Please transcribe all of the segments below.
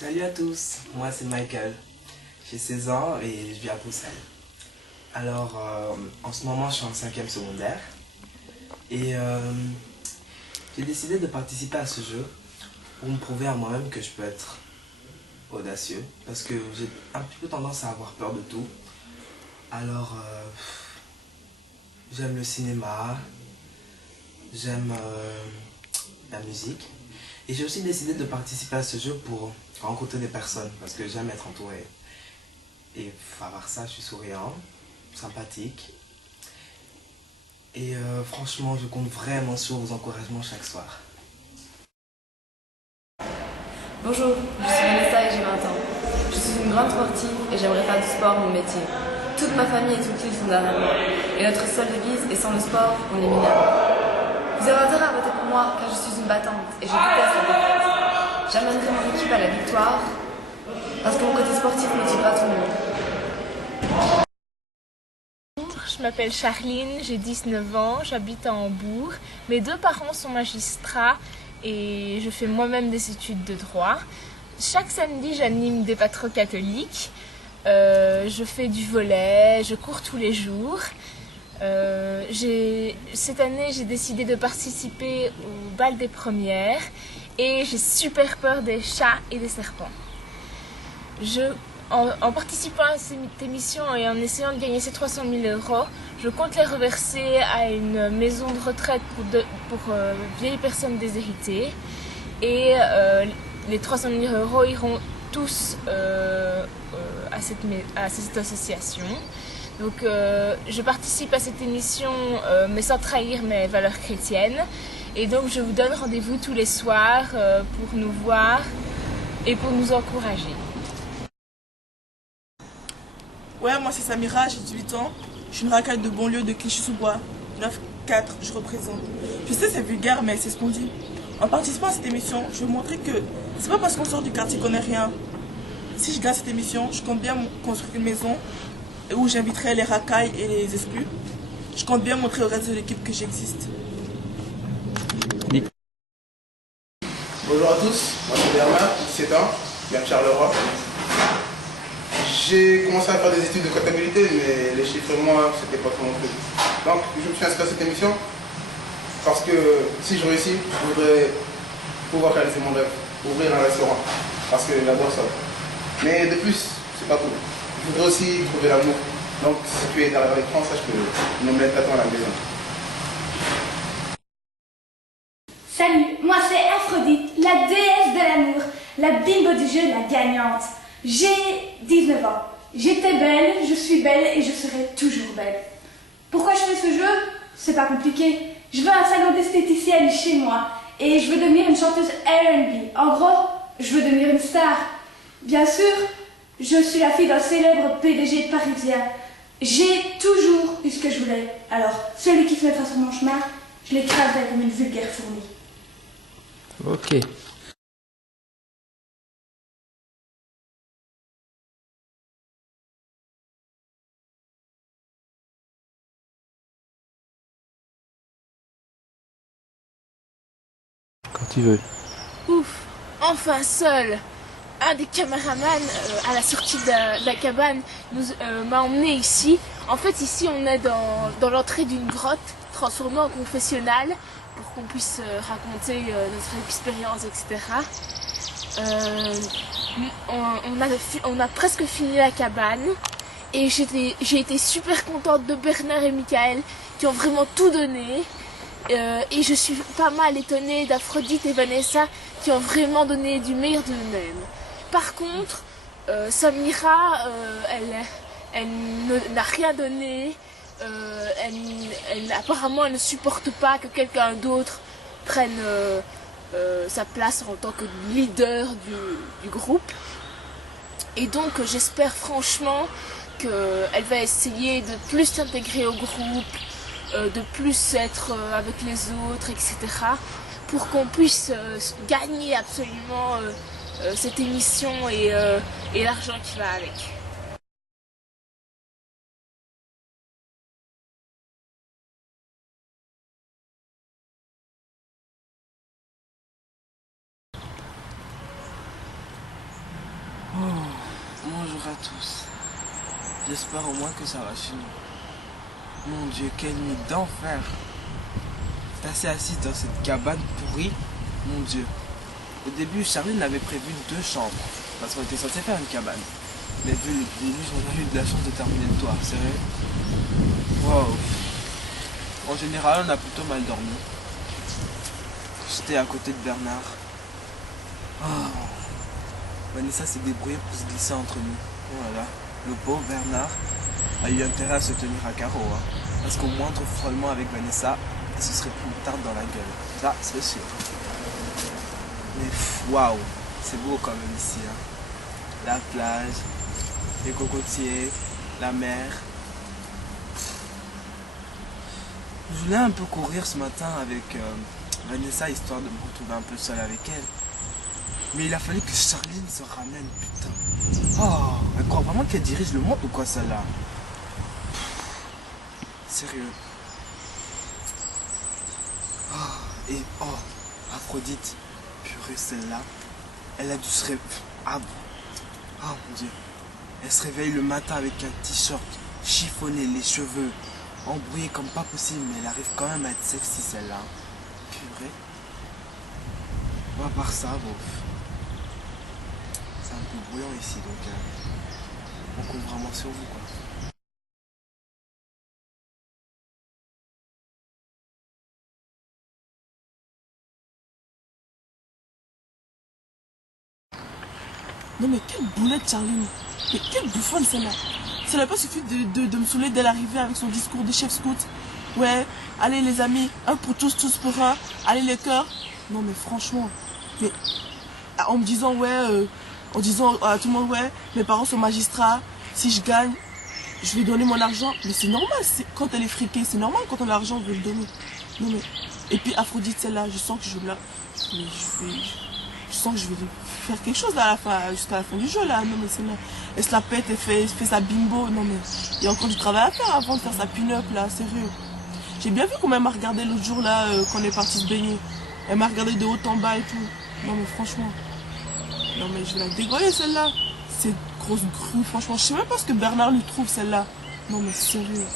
Salut à tous, moi c'est Michael, j'ai 16 ans et je vis à Bruxelles. Alors en ce moment je suis en 5e secondaire et j'ai décidé de participer à ce jeu pour me prouver à moi-même que je peux être audacieux parce que j'ai un petit peu tendance à avoir peur de tout. Alors j'aime le cinéma, j'aime la musique et j'ai aussi décidé de participer à ce jeu pour rencontrer des personnes parce que j'aime être entouré. Et à part ça, je suis souriant, sympathique. Et franchement, je compte vraiment sur vos encouragements chaque soir. Bonjour, je suis Vanessa et j'ai 20 ans. Je suis une grande sportive et j'aimerais faire du sport mon métier. Toute ma famille et toute l'île sont derrière moi. Et notre seule devise est sans le sport, on est minable. Vous avez intérêt à voter pour moi car je suis une battante et je déteste la défaite. J'amènerai mon équipe à la victoire parce que mon côté sportif motivera tout le monde. Je m'appelle Charline, j'ai 19 ans, j'habite à Hambourg. Mes deux parents sont magistrats et je fais moi-même des études de droit. Chaque samedi, j'anime des patrons catholiques. Je fais du volley, je cours tous les jours. Cette année, j'ai décidé de participer au bal des premières et j'ai super peur des chats et des serpents. En participant à cette émission et en essayant de gagner ces 300 000 €, je compte les reverser à une maison de retraite pour vieilles personnes déshéritées. Et les 300 000 € iront tous à cette association. Donc je participe à cette émission mais sans trahir mes valeurs chrétiennes. Et donc je vous donne rendez-vous tous les soirs pour nous voir et pour nous encourager. Ouais, moi c'est Samira, j'ai 18 ans. Je suis une racaille de banlieue de Clichy-sous-Bois. 9-4, je représente. Je sais, c'est vulgaire, mais c'est ce qu'on dit. En participant à cette émission, je veux montrer que c'est pas parce qu'on sort du quartier qu'on n'est rien. Si je gagne cette émission, je compte bien construire une maison où j'inviterai les racailles et les exclus. Je compte bien montrer au reste de l'équipe que j'existe. Bonjour à tous, moi c'est Bernard, 17 ans, je viens de Charleroi. J'ai commencé à faire des études de comptabilité, mais les chiffres et moi, c'était pas trop mon truc. Donc, je me suis inscrit à cette émission parce que si je réussis, je voudrais pouvoir réaliser mon rêve, ouvrir un restaurant, parce que j'adore ça. Mais de plus, c'est pas tout. Je voudrais aussi trouver l'amour. Donc, si tu es derrière l'écran, sache que nous me t'attend à la maison. Salut, moi c'est Aphrodite, la déesse de l'amour, la bimbo du jeu, la gagnante. J'ai 19 ans. J'étais belle, je suis belle et je serai toujours belle. Pourquoi je fais ce jeu? C'est pas compliqué. Je veux un salon d'esthéticienne chez moi et je veux devenir une chanteuse R&B. En gros, je veux devenir une star. Bien sûr, je suis la fille d'un célèbre PDG parisien. J'ai toujours eu ce que je voulais. Alors, celui qui se mettra sur mon chemin, je l'écraserai comme une vulgaire fourmi. Ok. Quand tu veux. Ouf, enfin seul. Un des caméramans à la sortie de la cabane m'a emmené ici. En fait, ici, on est dans l'entrée d'une grotte transformée en confessionnal pour qu'on puisse raconter notre expérience, etc. On a presque fini la cabane et j'ai été super contente de Bernard et Michael qui ont vraiment tout donné. Et je suis pas mal étonnée d'Aphrodite et Vanessa qui ont vraiment donné du meilleur d'eux-mêmes. Par contre, Samira, elle n'a rien donné. Apparemment, elle ne supporte pas que quelqu'un d'autre prenne sa place en tant que leader du groupe. Et donc, j'espère franchement qu'elle va essayer de plus s'intégrer au groupe, de plus être avec les autres, etc. pour qu'on puisse gagner absolument cette émission et l'argent qui va avec. tous. J'espère au moins que ça va chez nous. Mon Dieu, quelle nuit d'enfer. T'es assez assise dans cette cabane pourrie. Mon Dieu. Au début, Charline avait prévu 2 chambres. Parce qu'on était censé faire une cabane. Mais vu le déluge, on a eu de la chance de terminer le toit, c'est vrai. Wow. En général, on a plutôt mal dormi. J'étais à côté de Bernard. Oh. Vanessa s'est débrouillée pour se glisser entre nous. Voilà. Le pauvre Bernard a eu intérêt à se tenir à carreau. Hein. Parce qu'au moindre frôlement avec Vanessa, elle se serait pris une tarte dans la gueule. Ça, c'est sûr. Mais waouh, c'est beau quand même ici. Hein. La plage, les cocotiers, la mer. Je voulais un peu courir ce matin avec Vanessa, histoire de me retrouver un peu seule avec elle. Mais il a fallu que Charline se ramène, putain. Oh, elle croit vraiment qu'elle dirige le monde ou quoi, celle-là? Sérieux. Oh, et oh, Aphrodite, purée, celle-là, elle a dû se réveiller. Ah bon. Oh mon Dieu. Elle se réveille le matin avec un t-shirt chiffonné, les cheveux embrouillés comme pas possible, mais elle arrive quand même à être sexy, celle-là. Purée. Bon, à part ça, bon. C'est un peu bruyant ici, donc on compte vraiment sur vous, quoi. Non mais quelle boulette Charline. Mais quelle bouffonne celle-là. Ça n'a pas suffi de me saouler dès l'arrivée avec son discours de chef scout. Ouais, allez les amis, un pour tous, tous pour un. Allez les cœurs. Non mais franchement. Mais en me disant ouais, en disant à tout le monde ouais, mes parents sont magistrats. Si je gagne, je vais donner mon argent. Mais c'est normal, quand elle est friquée, c'est normal quand on a l'argent, on veut le donner. Non mais. Et puis Aphrodite celle-là, je sens que je sens que je vais faire quelque chose là, à la fin, jusqu'à la fin du jeu là. Non mais c'est là. Elle se la pète, elle fait sa bimbo. Non mais il y a encore du travail à faire avant de faire sa pin-up là, sérieux. J'ai bien vu comment elle m'a regardé l'autre jour là quand on est parti se baigner. Elle m'a regardé de haut en bas et tout. Non mais franchement. Non mais je vais la dégoyer celle-là. C'est grosse grue, franchement. Je sais même pas ce que Bernard lui trouve celle-là. Non mais sérieux.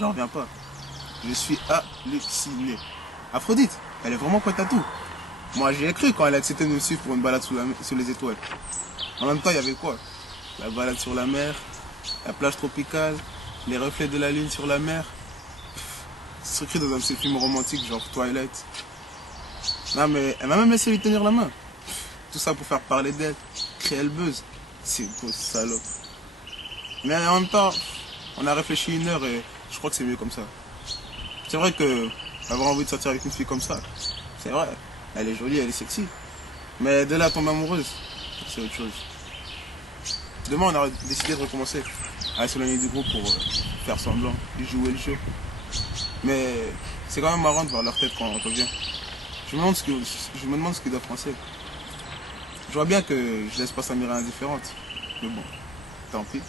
J'en reviens pas. Je suis halluciné. Aphrodite, elle est vraiment pointe à tout. Moi j'y ai cru quand elle a accepté de me suivre pour une balade sous les étoiles. En même temps, il y avait quoi? La balade sur la mer, la plage tropicale, les reflets de la lune sur la mer. C'est écrit dans un de ces films romantiques genre Twilight. Non mais elle m'a même laissé lui tenir la main. Tout ça pour faire parler d'elle, créer le buzz. C'est une grosse salope. Mais en même temps, on a réfléchi 1 heure et je crois que c'est mieux comme ça. C'est vrai que avoir envie de sortir avec une fille comme ça, c'est vrai, elle est jolie, elle est sexy. Mais de là à tomber amoureuse, c'est autre chose. Demain, on a décidé de recommencer à s'éloigner du groupe pour faire semblant, jouer le jeu. Mais c'est quand même marrant de voir leur tête quand on revient. Je me demande ce qu'ils doivent penser. Je vois bien que je laisse pas Samira indifférente. Mais bon, tant pis.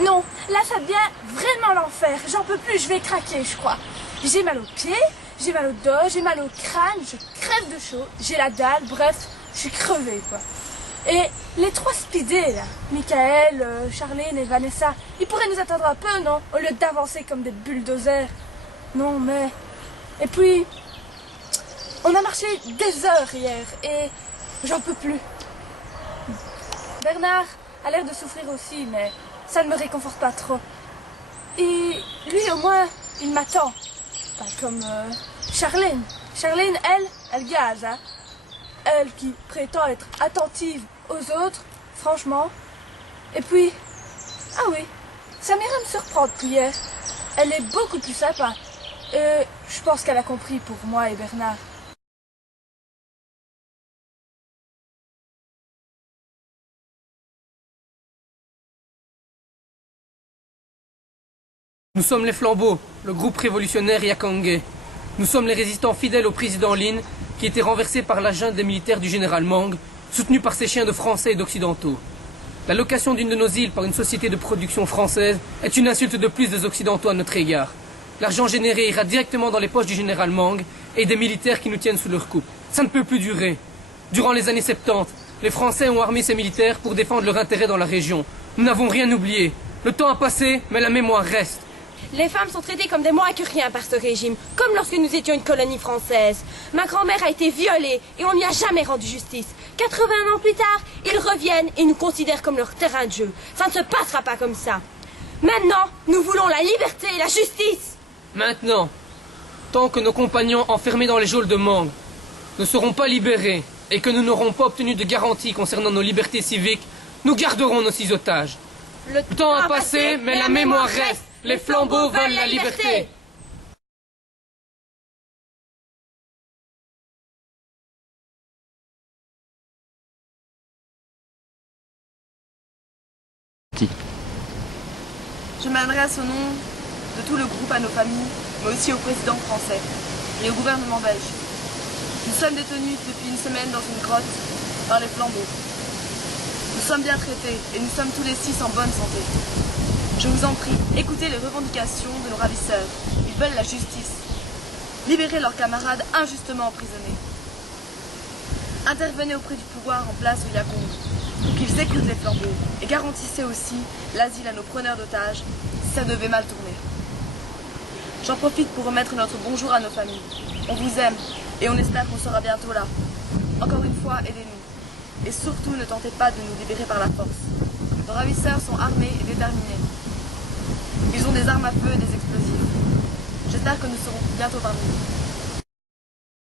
Non, là ça devient vraiment l'enfer. J'en peux plus, je vais craquer, je crois. J'ai mal aux pieds, j'ai mal au dos, j'ai mal au crâne, je crève de chaud, j'ai la dalle, bref, je suis crevée, quoi. Et les 3 speedés, là, Michael, Charline et Vanessa, ils pourraient nous attendre un peu, non? Au lieu d'avancer comme des bulldozers. Non, mais... Et puis, on a marché des heures hier, et j'en peux plus. Bernard a l'air de souffrir aussi, mais ça ne me réconforte pas trop. Et lui, au moins, il m'attend. Pas comme Charline. Charline, elle gaze, hein. Elle qui prétend être attentive aux autres, franchement. Et puis, ah oui, Samira me surprend depuis hier. Elle est beaucoup plus sympa. Et je pense qu'elle a compris pour moi et Bernard. Nous sommes les Flambeaux, le groupe révolutionnaire Yakangé. Nous sommes les résistants fidèles au président Lin, qui était renversé par la junte des militaires du général Mang, soutenu par ses chiens de Français et d'Occidentaux. La location d'une de nos îles par une société de production française est une insulte de plus des Occidentaux à notre égard. L'argent généré ira directement dans les poches du général Mang et des militaires qui nous tiennent sous leur coupe. Ça ne peut plus durer. Durant les années 70, les Français ont armé ces militaires pour défendre leur intérêt dans la région. Nous n'avons rien oublié. Le temps a passé, mais la mémoire reste. Les femmes sont traitées comme des moins que rien par ce régime, comme lorsque nous étions une colonie française. Ma grand-mère a été violée et on n'y a jamais rendu justice. 80 ans plus tard, ils reviennent et nous considèrent comme leur terrain de jeu. Ça ne se passera pas comme ça. Maintenant, nous voulons la liberté et la justice. Maintenant, tant que nos compagnons enfermés dans les geôles de Mang ne seront pas libérés et que nous n'aurons pas obtenu de garanties concernant nos libertés civiques, nous garderons nos 6 otages. Le temps a passé, mais la mémoire reste. Les flambeaux veulent la liberté. Je m'adresse au nom de tout le groupe, à nos familles, mais aussi au président français et au gouvernement belge. Nous sommes détenus depuis une semaine dans une grotte par les flambeaux. Nous sommes bien traités et nous sommes tous les 6 en bonne santé. Je vous en prie, écoutez les revendications de nos ravisseurs. Ils veulent la justice. Libérer leurs camarades injustement emprisonnés. Intervenez auprès du pouvoir en place au Yakong pour qu'ils écoutent les flambeaux et garantissez aussi l'asile à nos preneurs d'otages si ça devait mal tourner. J'en profite pour remettre notre bonjour à nos familles. On vous aime et on espère qu'on sera bientôt là. Encore une fois, aidez-nous. Et surtout, ne tentez pas de nous libérer par la force. Nos ravisseurs sont armés et déterminés. Ils ont des armes à feu et des explosifs. J'espère que nous serons bientôt parmi nous.